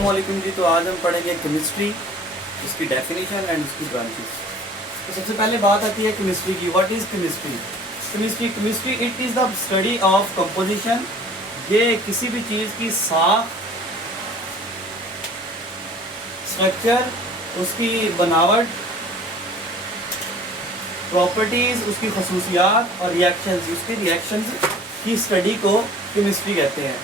अस्सलाम वालेकुम जी। तो आज हम पढ़ेंगे केमिस्ट्री, इसकी डेफिनेशन एंड इसकी ब्रांचेस। तो सबसे पहले बात आती है केमिस्ट्री की। What is chemistry? Chemistry it is the study of composition. ये किसी भी चीज़ की साख, स्ट्रक्चर, उसकी बनावट, प्रॉपर्टीज, उसकी खसूसियात और रिएक्शंस, उसकी रिएक्शंस की स्टडी को केमिस्ट्री कहते हैं।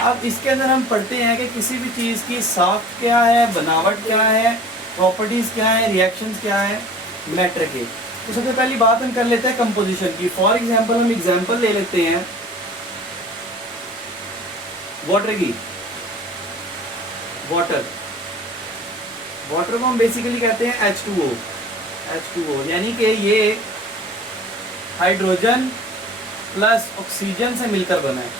अब इसके अंदर हम पढ़ते हैं कि किसी भी चीज़ की साख क्या है, बनावट क्या है, प्रॉपर्टीज़ क्या है, रिएक्शंस क्या है मैटर के। तो सबसे पहली बात हम कर लेते हैं कंपोजिशन की। फॉर एग्जांपल हम एग्जांपल ले लेते हैं वाटर की। वाटर को हम बेसिकली कहते हैं H2O, यानी कि ये हाइड्रोजन प्लस ऑक्सीजन से मिलकर बना है।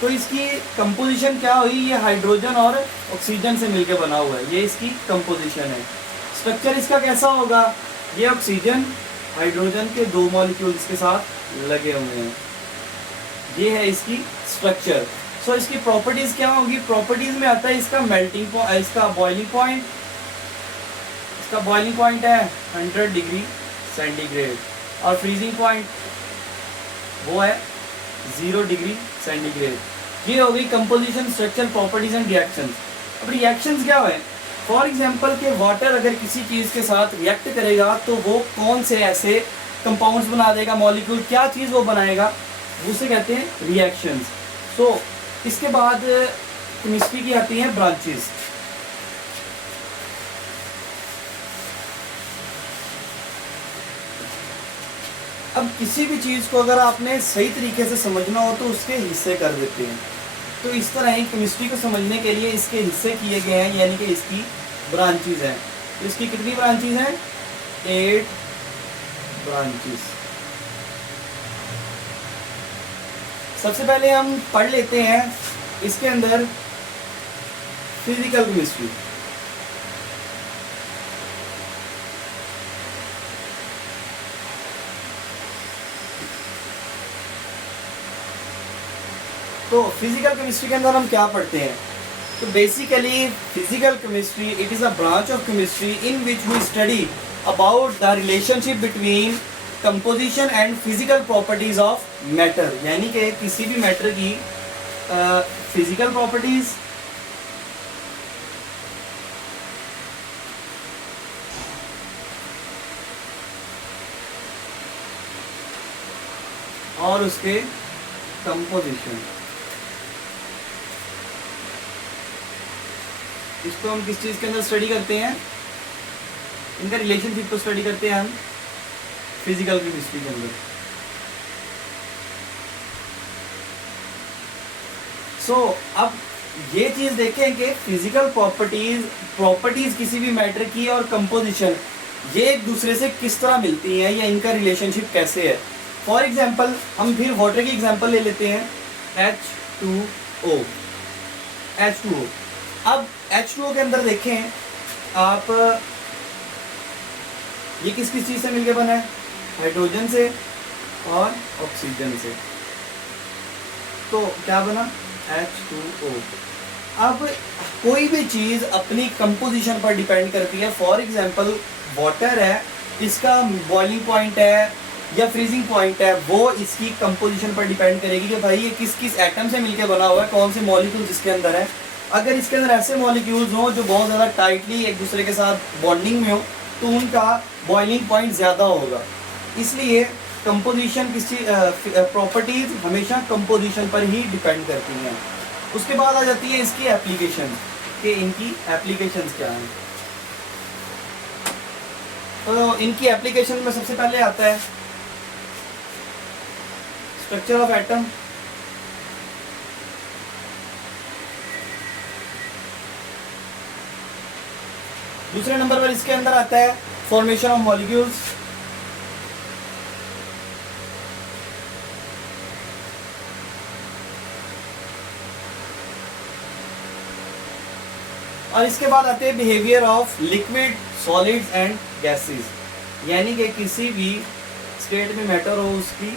तो इसकी कंपोजिशन क्या हुई? ये हाइड्रोजन और ऑक्सीजन से मिलकर बना हुआ है, ये इसकी कंपोजिशन है। स्ट्रक्चर इसका कैसा होगा? ये ऑक्सीजन हाइड्रोजन के 2 मॉलिक्यूल्स के साथ लगे हुए हैं, ये है इसकी स्ट्रक्चर। सो इसकी प्रॉपर्टीज क्या होगी? प्रॉपर्टीज में आता है इसका मेल्टिंग पॉइंट, इसका बॉइलिंग पॉइंट। इसका बॉइलिंग पॉइंट है 100 डिग्री सेंटीग्रेड और फ्रीजिंग पॉइंट वो है 0 डिग्री सेंटीग्रेड। ये हो गई composition, structure, properties and reactions. अब रिएक्शंस क्या है? फॉर एग्जांपल के वाटर अगर किसी चीज़ के साथ रिएक्ट करेगा तो वो कौन से ऐसे कंपाउंड्स बना देगा, मॉलिक्यूल, क्या चीज़ वो बनाएगा, उसे कहते हैं रिएक्शंस। सो इसके बाद केमिस्ट्री की आती है ब्रांचेस। अब किसी भी चीज़ को अगर आपने सही तरीके से समझना हो तो उसके हिस्से कर देते हैं। तो इस तरह ही केमिस्ट्री को समझने के लिए इसके हिस्से किए गए हैं, यानी कि इसकी ब्रांचेस हैं। तो इसकी कितनी ब्रांचेस हैं? 8 ब्रांचेस। सबसे पहले हम पढ़ लेते हैं इसके अंदर फिजिकल केमिस्ट्री। तो फिजिकल केमिस्ट्री के अंदर हम क्या पढ़ते हैं? तो basically physical chemistry it is a branch of chemistry in which we study about the relationship between composition and physical properties of matter, यानी कि किसी भी मैटर की फिजिकल प्रॉपर्टीज, और उसके कंपोजिशन। इसको हम किस चीज़ के अंदर स्टडी करते हैं? इनका रिलेशनशिप को स्टडी करते हैं हम फिजिकल केमिस्ट्री के अंदर। सो अब ये चीज़ देखें कि फिजिकल प्रॉपर्टीज किसी भी मैटर की और कंपोजिशन ये एक दूसरे से किस तरह मिलती हैं या इनका रिलेशनशिप कैसे है। फॉर एग्जांपल हम फिर वाटर की एग्जांपल ले लेते हैं H2O। अब H2O के अंदर देखें आप, ये किस किस चीज़ से मिलकर बना है? हाइड्रोजन से और ऑक्सीजन से। तो क्या बना? H2O। अब कोई भी चीज़ अपनी कंपोजिशन पर डिपेंड करती है। फॉर एग्जांपल वाटर है, इसका बॉइलिंग पॉइंट है या फ्रीजिंग पॉइंट है, वो इसकी कंपोजिशन पर डिपेंड करेगी कि भाई ये किस किस एटम से मिलकर बना हुआ है, कौन से मॉलिक्यूल्स इसके अंदर है। अगर इसके अंदर ऐसे मॉलिक्यूल्स हों जो बहुत ज़्यादा टाइटली एक दूसरे के साथ बॉन्डिंग में हो तो उनका बॉइलिंग पॉइंट ज़्यादा होगा। इसलिए कंपोजिशन किसी प्रॉपर्टीज़ हमेशा कंपोजिशन पर ही डिपेंड करती हैं। उसके बाद आ जाती है इसकी एप्लीकेशन, कि इनकी एप्लीकेशंस क्या हैं। तो इनकी एप्लीकेशन में सबसे पहले आता है स्ट्रक्चर ऑफ एटम। दूसरे नंबर पर इसके अंदर आता है फॉर्मेशन ऑफ मॉलिक्यूल्स। और इसके बाद आते हैं behaviour of liquid, solids and gases, यानी कि किसी भी स्टेट में मैटर हो उसकी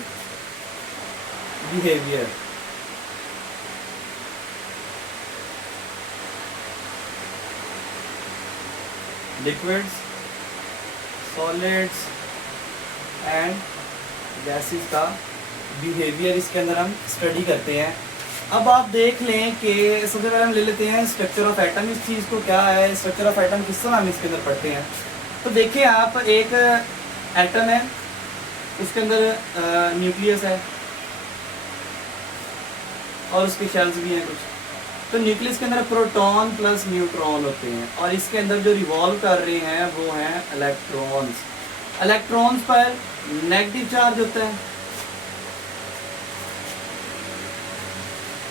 behaviour. Liquids, solids and gases का बिहेवियर इसके अंदर हम स्टडी करते हैं। अब आप देख लें कि सबसे पहले हम ले लेते हैं स्ट्रक्चर ऑफ एटम। इस चीज़ को क्या है, स्ट्रक्चर ऑफ एटम किस तरह हम इसके अंदर पढ़ते हैं। तो देखिए आप, एक एटम है, उसके अंदर न्यूक्लियस है और उसके शेल्स भी हैं कुछ। तो न्यूक्लियस के अंदर प्रोटॉन प्लस न्यूट्रॉन होते हैं और इसके अंदर जो रिवॉल्व कर रहे हैं वो हैं इलेक्ट्रॉन्स। इलेक्ट्रॉन्स पर नेगेटिव चार्ज होता है,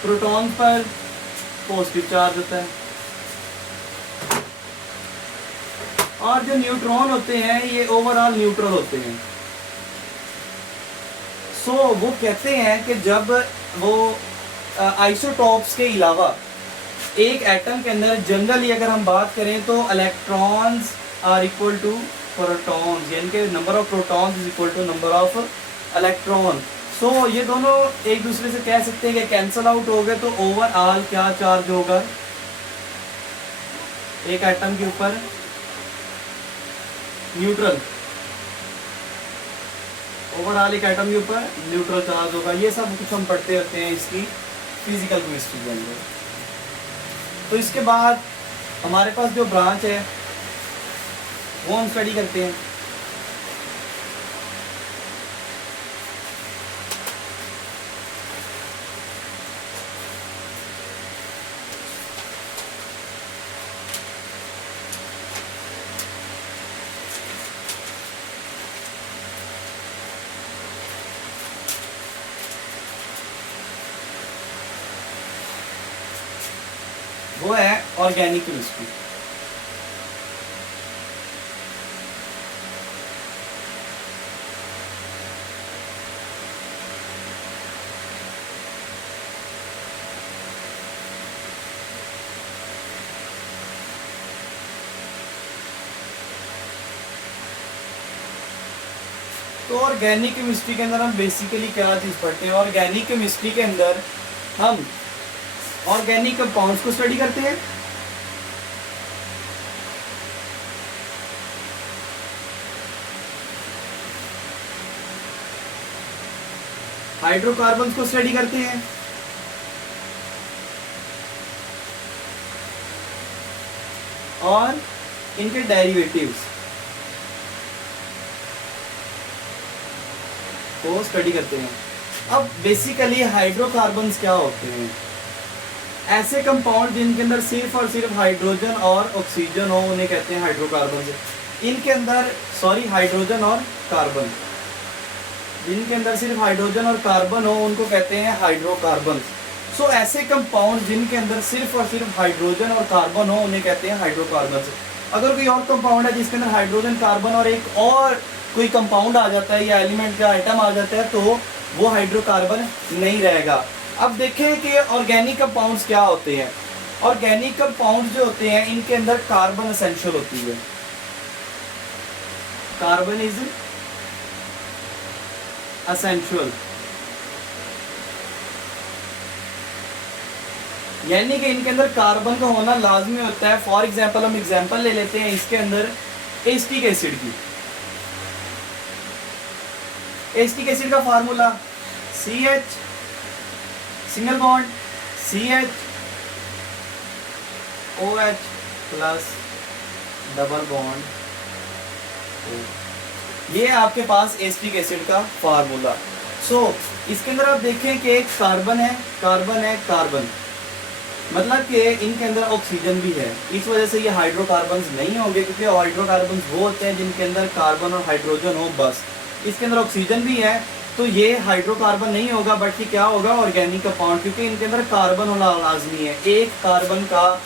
प्रोटॉन पर पॉजिटिव चार्ज होता है, और जो न्यूट्रॉन होते हैं ये ओवरऑल न्यूट्रल होते हैं। सो वो कहते हैं कि जब वो आइसोटॉप्स के अलावा एक एटम के अंदर जनरली अगर हम बात करें तो electrons are equal to protons, यानी कि number of protons is equal to number of electron. So ये दोनों एक दूसरे से कह सकते हैं कि कैंसल आउट हो गए, तो ओवरऑल क्या चार्ज होगा एक एटम के ऊपर, न्यूट्रल। ओवरऑल एक एटम के ऊपर न्यूट्रल चार्ज होगा। ये सब कुछ हम पढ़ते रहते हैं इसकी फिजिकल केमिस्ट्री के अंदर। तो इसके बाद हमारे पास जो ब्रांच है वो हम स्टडी करते हैं। वो है ऑर्गेनिक केमिस्ट्री। तो ऑर्गेनिक केमिस्ट्री के अंदर हम बेसिकली क्या चीज़ पढ़ते हैं, ऑर्गेनिक केमिस्ट्री के अंदर हम ऑर्गेनिक कंपाउंड्स को स्टडी करते हैं। हाइड्रोकार्बन्स को स्टडी करते हैं, और इनके डेरिवेटिव्स को स्टडी करते हैं। अब बेसिकली हाइड्रोकार्बन्स क्या होते हैं, ऐसे कंपाउंड जिनके अंदर सिर्फ और सिर्फ हाइड्रोजन और ऑक्सीजन हो उन्हें कहते हैं हाइड्रोकार्बन। इनके अंदर हाइड्रोजन और कार्बन, जिनके अंदर सिर्फ हाइड्रोजन और कार्बन हो उनको कहते हैं हाइड्रोकार्बन। सो ऐसे कंपाउंड जिनके अंदर सिर्फ और सिर्फ हाइड्रोजन और कार्बन हो उन्हें कहते हैं हाइड्रोकार्बन। अगर कोई और कंपाउंड है जिसके अंदर हाइड्रोजन, कार्बन और एक और कोई कंपाउंड आ जाता है या एलिमेंट का आइटम आ जाता है तो वो हाइड्रोकार्बन नहीं रहेगा। अब देखें कि ऑर्गेनिक कंपाउंड्स क्या होते हैं। ऑर्गेनिक कंपाउंड्स जो होते हैं इनके अंदर कार्बन एसेंशियल होती है। कार्बन इज एसेंशियल, यानी कि इनके अंदर कार्बन का होना लाजमी होता है। फॉर एग्जांपल हम एग्जांपल ले लेते हैं इसके अंदर एसिटिक एसिड की। एसिटिक एसिड का formula CH single bond CH OH plus double bond O। ये आपके पास एसिटिक एसिड का फार्मूला। सो इसके अंदर आप देखें कि एक कार्बन है, कार्बन है, कार्बन, मतलब कि इनके अंदर ऑक्सीजन भी है। इस वजह से ये हाइड्रोकार्बन्स नहीं होंगे, क्योंकि हाइड्रोकार्बन्स वो होते हैं जिनके अंदर कार्बन और हाइड्रोजन हो बस। इसके अंदर ऑक्सीजन भी है तो ये हाइड्रोकार्बन नहीं होगा, बट ये क्या होगा, ऑर्गेनिक कंपाउंड, क्योंकि इनके अंदर कार्बन होना लाजमी है। एक कार्बन का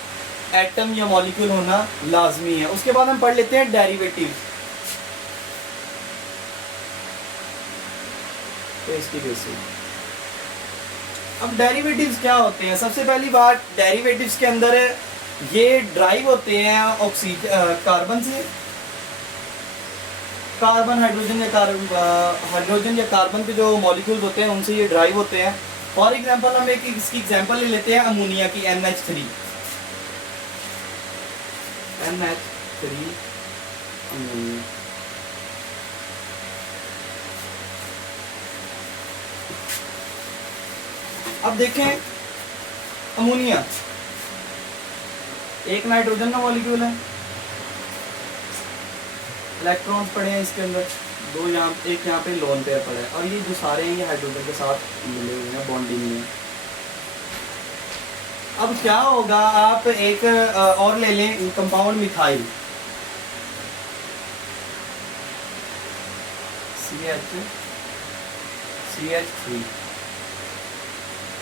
एटम या मॉलिक्यूल होना लाजमी है। उसके बाद हम पढ़ लेते हैं डेरिवेटिव। अब डेरिवेटिव्स क्या होते हैं। सबसे पहली बात, डेरिवेटिव्स के अंदर ये ड्राइव होते हैं ऑक्सीजन कार्बन से। कार्बन हाइड्रोजन या कार्बन के जो मॉलिक्यूल्स होते हैं उनसे ये ड्राइव होते हैं। फॉर एग्जांपल हम एक इसकी एग्जांपल ले लेते हैं अमोनिया की, NH3 अमोनिया। अब देखें अमोनिया एक नाइट्रोजन का मॉलिक्यूल है, इलेक्ट्रॉन्स पड़े हैं इसके अंदर, दो यहाँ, एक यहाँ पे लोन पेयर पड़ा है, और ये जो सारे हैं ये हाइड्रोजन के साथ मिले हुए हैं, बॉन्डिंग में। अब क्या होगा, आप एक और ले लें कंपाउंड मिथाइल, CH3,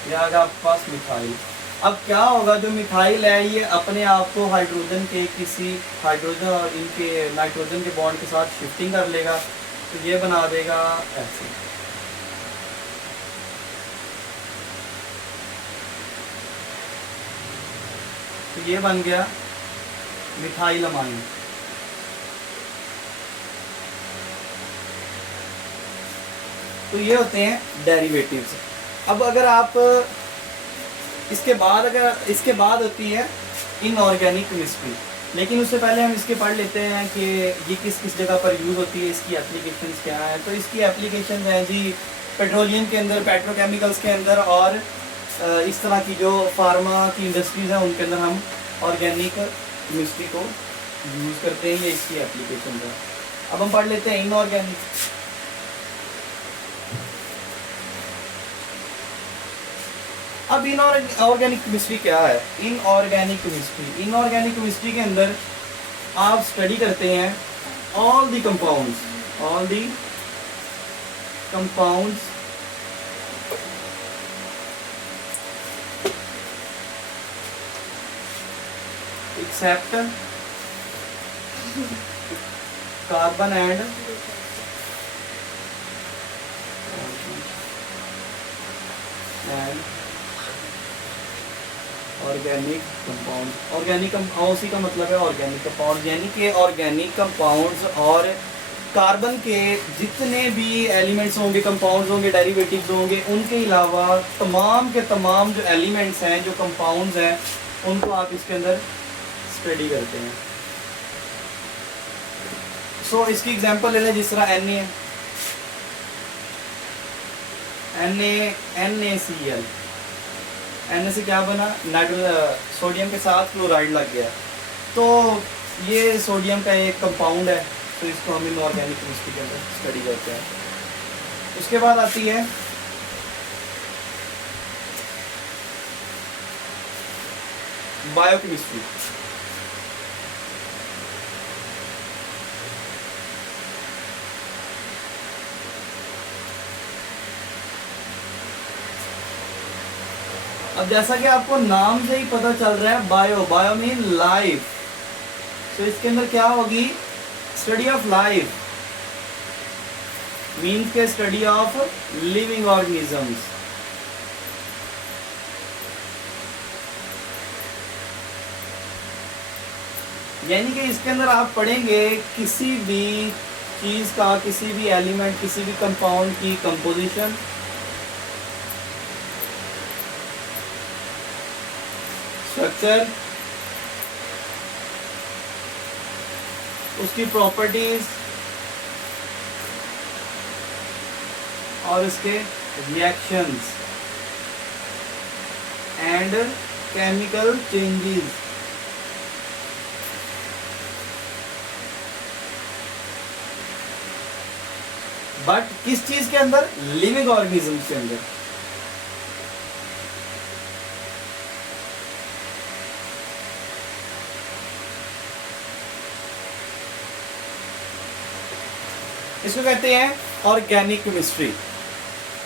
ये आ गया आपके पास मिथाइल। अब क्या होगा, जो मिथाइल है ये अपने आप को हाइड्रोजन के किसी हाइड्रोजन और इनके नाइट्रोजन के बॉन्ड के साथ शिफ्टिंग कर लेगा, तो ये बना देगा ऐसे। तो ये बन गया मिथाइल अमाइन। तो ये होते हैं डेरिवेटिव्स। अब अगर आप इसके बाद होती है इनऑर्गेनिक केमिस्ट्री, लेकिन उससे पहले हम इसके पढ़ लेते हैं कि ये किस किस जगह पर यूज़ होती है, इसकी एप्लीकेशंस क्या हैं। तो इसकी एप्लीकेशन हैं जी पेट्रोलियम के अंदर, पेट्रोकेमिकल्स के अंदर, और इस तरह की जो फार्मा की इंडस्ट्रीज़ हैं उनके अंदर हम ऑर्गेनिक केमिस्ट्री को यूज़ करते हैं। ये इसकी एप्लीकेशन है। अब हम पढ़ लेते हैं इनऑर्गेनिक। अब इनऑर्गेनिक केमिस्ट्री क्या है? इनऑर्गेनिक केमिस्ट्री के अंदर आप स्टडी करते हैं all the compounds except carbon and organic compound. Organic OC का मतलब है ऑर्गेनिक कंपाउंड, यानी कि ऑर्गेनिक कंपाउंड्स और कार्बन के जितने भी एलिमेंट्स होंगे, कंपाउंड्स होंगे, डेरिवेटिव्स होंगे, उनके अलावा तमाम के तमाम जो एलिमेंट्स हैं, जो कंपाउंड्स हैं, उनको आप इसके अंदर स्टडी करते हैं। सो इसकी एग्जांपल ले लें, जिस तरह NaCl, Na से क्या बना, सोडियम के साथ क्लोराइड लग गया, तो ये सोडियम का एक कंपाउंड है, तो इसको हम इनऑर्गेनिक केमिस्ट्री के अंदर स्टडी करते हैं। उसके बाद आती है बायोकेमिस्ट्री। अब जैसा कि आपको नाम से ही पता चल रहा है, बायो मीन लाइफ, तो इसके अंदर क्या होगी, स्टडी ऑफ लाइफ, मीन्स के स्टडी ऑफ लिविंग ऑर्गेनिजम्स। यानी कि इसके अंदर आप पढ़ेंगे किसी भी चीज का, किसी भी एलिमेंट, किसी भी कंपाउंड की कंपोजिशन, स्ट्रक्चर, उसकी प्रॉपर्टीज और उसके reactions and chemical changes. But किस चीज के अंदर? लिविंग ऑर्गेनिज्म के अंदर। इसको कहते हैं organic chemistry.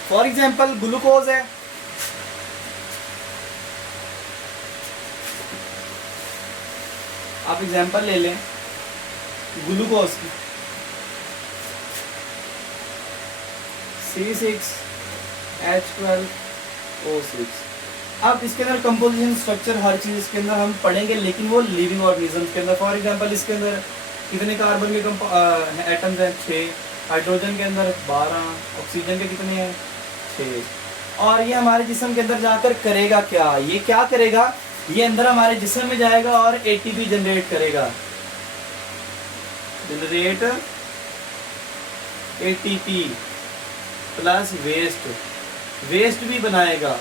For example glucose है, आप एग्जाम्पल ले लें ग्लूकोज की, C6H12O6। अब इसके अंदर कंपोजिशन, स्ट्रक्चर, हर चीज इसके अंदर हम पढ़ेंगे, लेकिन वो लिविंग ऑर्गेनिजम्स के अंदर। फॉर एग्जांपल इसके अंदर कितने कार्बन के एटम्स हैं? 6, हाइड्रोजन के अंदर 12, ऑक्सीजन के कितने हैं? 6। और ये हमारे जिस्म के अंदर जाकर करेगा क्या? ये क्या करेगा? ये अंदर हमारे जिस्म में जाएगा और ATP जनरेट करेगा। जनरेट एटीपी प्लस वेस्ट भी बनाएगा।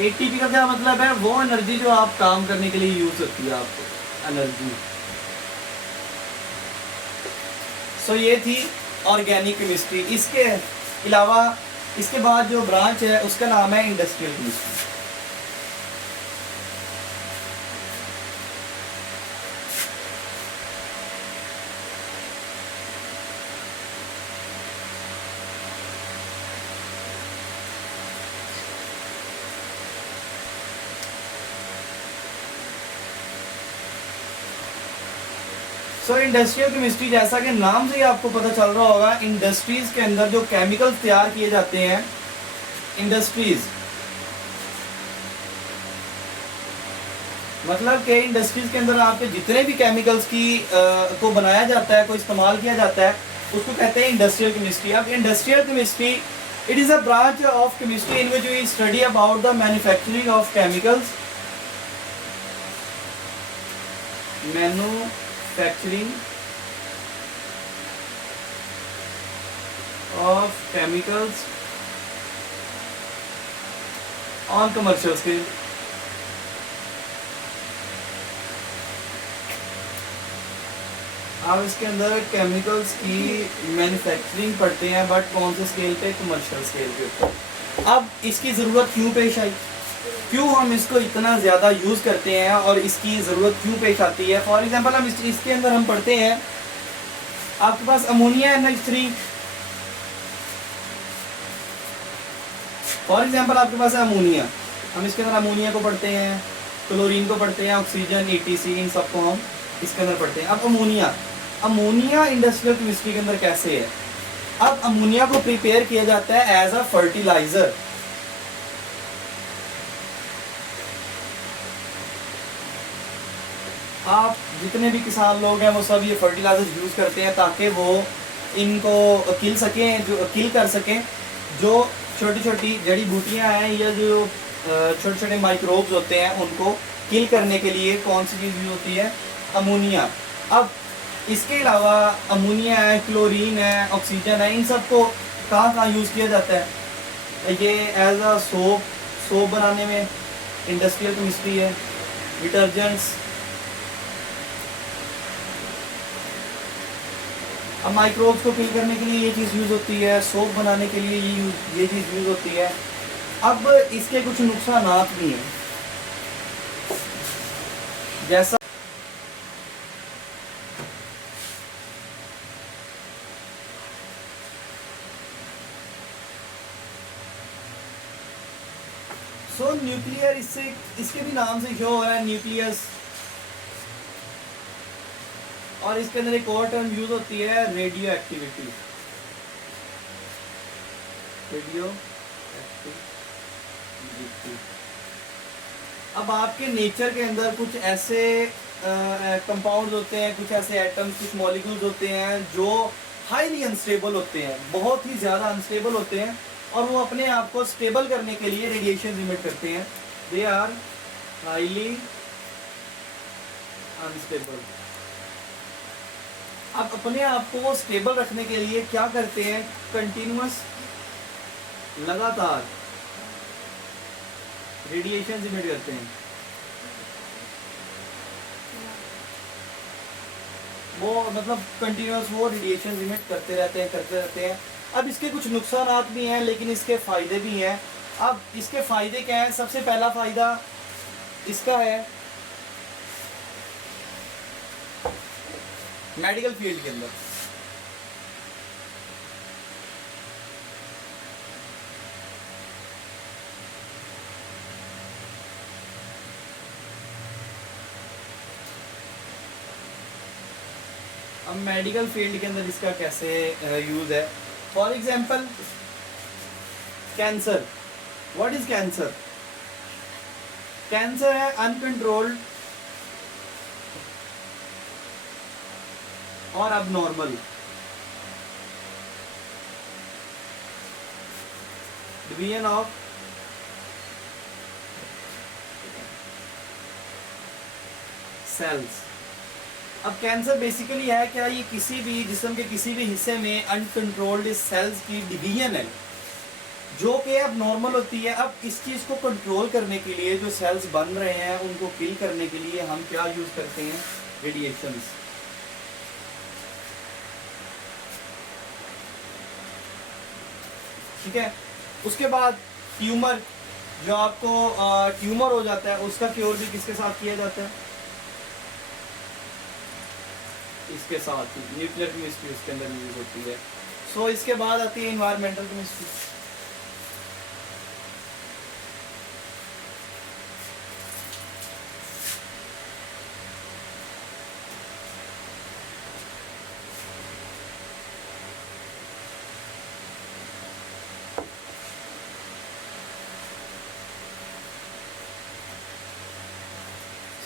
एटीपी का क्या मतलब है? वो एनर्जी जो आप काम करने के लिए यूज होती है आपको एनर्जी। सो ये थी ऑर्गेनिक केमिस्ट्री। इसके अलावा इसके बाद जो ब्रांच है उसका नाम है इंडस्ट्रियल केमिस्ट्री। सो इंडस्ट्रियल केमिस्ट्री, जैसा कि नाम से ही आपको पता चल रहा होगा, इंडस्ट्रीज के अंदर जो केमिकल्स तैयार किए जाते हैं, इंडस्ट्रीज मतलब कि इंडस्ट्रीज के अंदर आपके जितने भी केमिकल्स की को बनाया जाता है, को इस्तेमाल किया जाता है, उसको कहते हैं इंडस्ट्रियल केमिस्ट्री। अब industrial chemistry it is a branch of chemistry in which we study about the manufacturing of chemicals, manufacturing of chemicals on commercial scale. आप इसके अंदर केमिकल्स की मैन्युफैक्चरिंग पढ़ते हैं, बट कौन से स्केल पे? कमर्शियल स्केल के ऊपर। अब इसकी ज़रूरत क्यों पेश आई, क्यों हम इसको इतना ज़्यादा यूज़ करते हैं और इसकी ज़रूरत क्यों पेश आती है? फॉर एग्जांपल हम इसके अंदर हम पढ़ते हैं, आपके पास अमोनिया NH3, फॉर एग्जांपल आपके पास है अमोनिया, हम इसके अंदर अमोनिया को पढ़ते हैं, क्लोरीन को पढ़ते हैं, ऑक्सीजन, ETC, इन सबको हम इसके अंदर पढ़ते हैं। अब अमोनिया इंडस्ट्रियल केमिस्ट्री के अंदर कैसे है? अब अमोनिया को प्रिपेयर किया जाता है एज अ फर्टिलाइजर। आप जितने भी किसान लोग हैं वो सब ये फर्टिलाइजर यूज करते हैं ताकि वो इनको किल कर सकें जो छोटी छोटी जड़ी बूटियां हैं या जो छोटे छोटे माइक्रोब्स होते हैं, उनको किल करने के लिए कौन सी चीज़ यूज होती है? अमोनिया। अब इसके अलावा अमोनिया है, क्लोरीन है, ऑक्सीजन है, इन सबको कहाँ यूज़ किया जाता है? ये एज अ सोप बनाने में इंडस्ट्रियल केमिस्ट्री है, डिटर्जेंट्स। अब माइक्रोब्स को किल करने के लिए ये चीज़ यूज़ होती है, सोप बनाने के लिए ये चीज़ यूज़ होती है। अब इसके कुछ नुकसान भी हैं, जैसा न्यूक्लियर, इसके भी नाम से शो हो रहा है न्यूक्लियस। और इसके अंदर एक और टर्म यूज होती है, रेडियो एक्टिविटी। अब आपके नेचर के अंदर कुछ ऐसे कंपाउंड्स होते हैं, कुछ ऐसे एटम्स, कुछ मॉलिक्यूल्स होते हैं जो हाईली अनस्टेबल होते हैं, बहुत ही ज़्यादा अनस्टेबल होते हैं, और वो अपने आप को स्टेबल करने के लिए रेडिएशन इमिट करते हैं। They are highly unstable. अब अपने आप को स्टेबल रखने के लिए क्या करते हैं? कंटिन्यूअस, लगातार रेडिएशन इमिट करते हैं। वो मतलब कंटिन्यूअस वो रेडिएशन इमिट करते रहते हैं। अब इसके कुछ नुकसान भी हैं, लेकिन इसके फ़ायदे भी हैं। अब इसके फ़ायदे क्या हैं? सबसे पहला फ़ायदा इसका है मेडिकल फील्ड के अंदर। अब मेडिकल फील्ड के अंदर इसका कैसे यूज़ है? For example cancer. What is cancer? Cancer है अनकंट्रोल्ड और अबनॉर्मल डिवीजन ऑफ सेल्स अब कैंसर बेसिकली है क्या, ये किसी भी जिस्म के किसी भी हिस्से में अनकंट्रोल्ड सेल्स की डिवीजन है जो कि अब नॉर्मल होती है। अब इस चीज़ को कंट्रोल करने के लिए जो सेल्स बन रहे हैं उनको किल करने के लिए हम क्या यूज़ करते हैं, रेडिएशंस। ठीक है। उसके बाद ट्यूमर, जो आपको ट्यूमर हो जाता है उसका क्योर भी किसके साथ किया जाता है, इसके साथ ही न्यूक्लियर केमिस्ट्री उसके अंदर यूज होती है। सो इसके बाद आती है इन्वायरमेंटल केमिस्ट्री।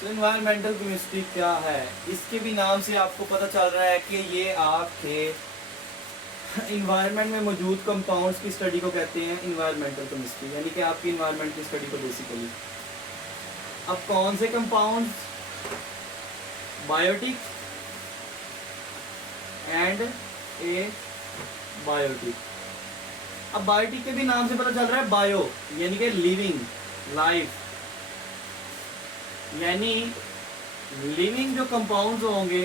इन्वायरमेंटल केमिस्ट्री क्या है, इसके भी नाम से आपको पता चल रहा है कि ये आपके इन्वायरमेंट में मौजूद कंपाउंड्स की स्टडी को कहते हैं इन्वायरमेंटल केमिस्ट्री, यानी कि आपकी इन्वायरमेंट की स्टडी को बेसिकली। अब कौन से compounds, biotic and abiotic. अब बायोटिक के भी नाम से पता चल रहा है बायो यानी कि लिविंग, लाइफ, यानी लिविंग जो कंपाउंड्स होंगे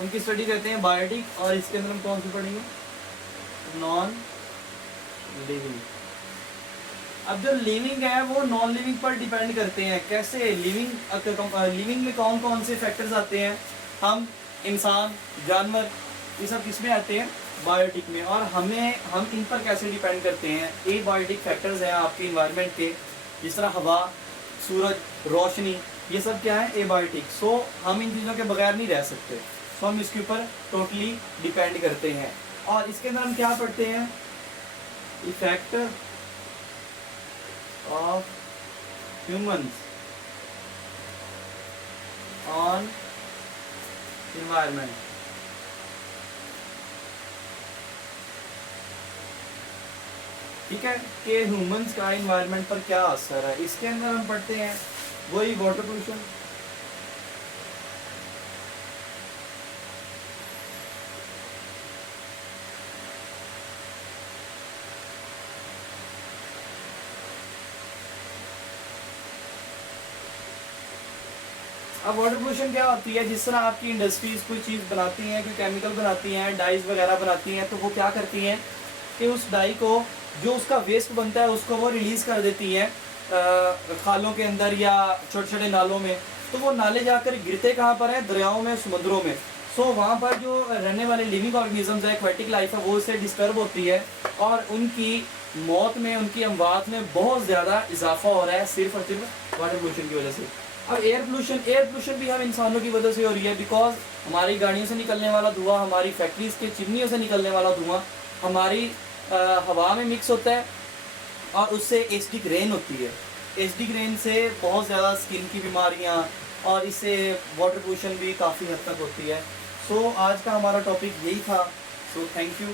उनकी स्टडी करते हैं बायोटिक। और इसके अंदर हम कौन से पढ़ेंगे, नॉन लिविंग। अब जो लिविंग है वो नॉन लिविंग पर डिपेंड करते हैं। कैसे, लिविंग में कौन कौन से फैक्टर्स आते हैं, हम इंसान, जानवर, ये सब किस में आते हैं, बायोटिक में। और हम इन पर कैसे डिपेंड करते हैं, ए बायोटिक फैक्टर्स हैं आपके इन्वायरमेंट के, जिस तरह हवा, सूरज, रोशनी, ये सब क्या है, एबायोटिक। सो हम इन चीज़ों के बगैर नहीं रह सकते, सो हम इसके ऊपर टोटली डिपेंड करते हैं। और इसके अंदर हम क्या पढ़ते हैं, effect of humans on environment. ठीक है, कि ह्यूमंस का एनवायरनमेंट पर क्या असर है। इसके अंदर हम पढ़ते हैं वही वाटर पोल्यूशन, अब वाटर पोल्यूशन क्या होती है, जिस तरह आपकी इंडस्ट्रीज कोई चीज़ बनाती हैं, कोई केमिकल बनाती हैं, डाइज वगैरह बनाती हैं, तो वो क्या करती हैं कि उस डाई को, जो उसका वेस्ट बनता है उसको वो रिलीज़ कर देती हैं खालों के अंदर या छोटे छोटे नालों में। तो वो नाले जाकर गिरते कहाँ पर हैं, दरियाओं में, समुद्रों में। सो वहाँ पर जो रहने वाले लिविंग ऑर्गेनिजम्स है, एक्वेटिक लाइफ है, वो इससे डिस्टर्ब होती है और उनकी मौत में, उनकी अमवात में बहुत ज़्यादा इजाफा हो रहा है, सिर्फ और सिर्फ वाटर पोल्यूशन की वजह से। अब एयर पोल्यूशन भी हम इंसानों की वजह से हो रही है, बिकॉज हमारी गाड़ियों से निकलने वाला धुआं, हमारी फैक्ट्रीज के चिमनियों से निकलने वाला धुआं हमारी हवा में मिक्स होता है और उससे एसिडिक रेन होती है। एसिडिक रेन से बहुत ज़्यादा स्किन की बीमारियां और इससे वाटर पोल्यूशन भी काफ़ी हद तक होती है। सो आज का हमारा टॉपिक यही था। So thank you.